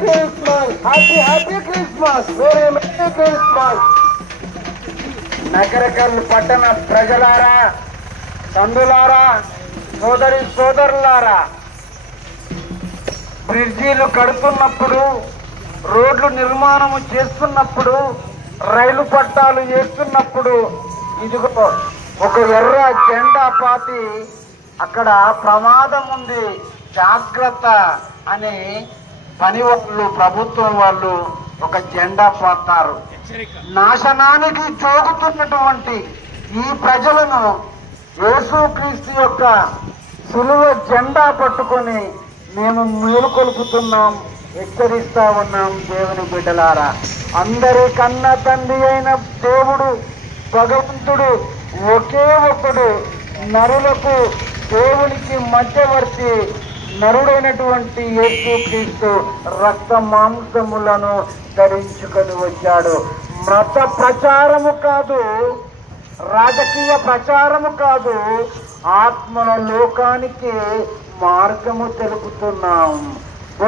Christmas, happy happy Christmas, very merry Christmas. నగరకల్ పట్టణ ప్రజలారా, బంధులారా, సోదరి సోదరులారా, బ్రిడ్జీలు కడుతున్నప్పుడు, రోడ్లు నిర్మాణము చేస్తున్నప్పుడు, రైలు పట్టాలు వేస్తున్నప్పుడు ఇదిగో ఒక ఎర్ర జెండా పాతి అక్కడ ప్రమాదం ఉంది జాగ్రత్త అని పని వాళ్ళు, ప్రభుత్వం వాళ్ళు ఒక జెండా పాతారు. నాశనానికి జోగుతున్నటువంటి ఈ ప్రజలను యేసుక్రీస్తు యొక్క సిలువ జెండా పట్టుకొని మేము మేలుకొల్పుతున్నాం, హెచ్చరిస్తా ఉన్నాం. దేవుని బిడ్డలారా, అందరి కన్న తండ్రి అయిన దేవుడు భగవంతుడు ఒకే ఒకడు, నరులకు దేవునికి మధ్యవర్తి నరుడైనటువంటి యేసుక్రీస్తు రక్త మాంసములను ధరించుకొని వచ్చాడు. మత ప్రచారము కాదు, రాజకీయ ప్రచారము కాదు, ఆత్మల లోకానికి మార్గము తెలుపుతున్నాం.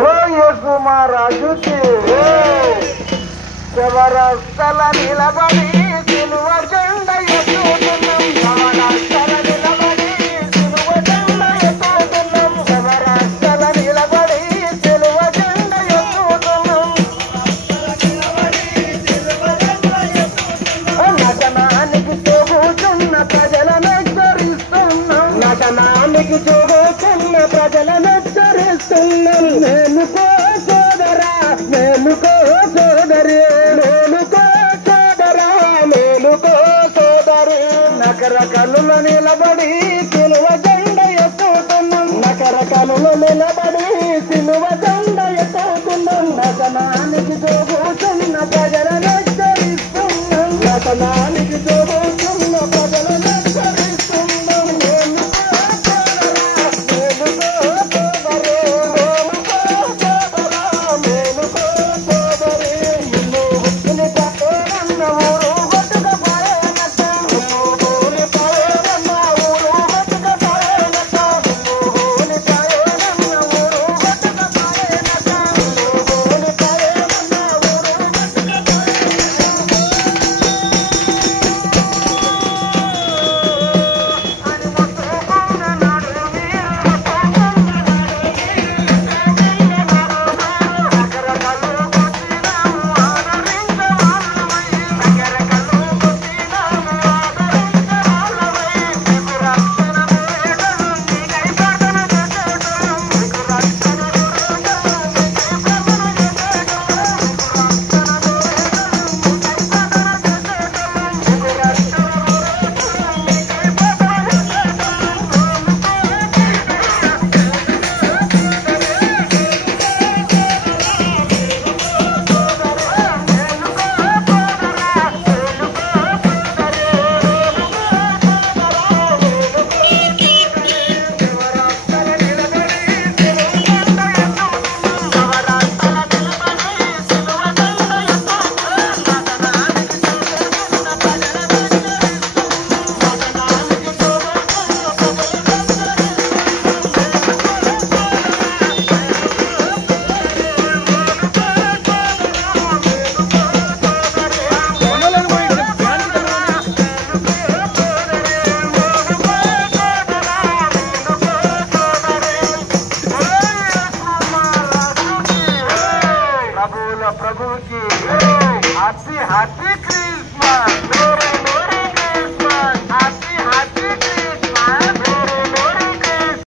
ఓ యేసు మహారాజుకి శివరస్తల నిలబడి సిలువ జెండా ఎత్తుతున్నాం, శివరస్తల నిలబడి సిలువ జెండా ఎత్తుతున్నాం, శివరస్తల నిలబడి సిలువ జెండా ఎత్తుతున్నాం. నటనానికి చూగుతున్న ప్రజలను హెచ్చరిస్తున్నాం, నటనానికి చూగుతున్న ప్రజలను హెచ్చరిస్తున్నాం. మేలుకో సోదరా, మేలుకో సోదరి, మేలుకో సోదరా, మేలుకో సోదరి. నగర కళ్ళుల నిలబడి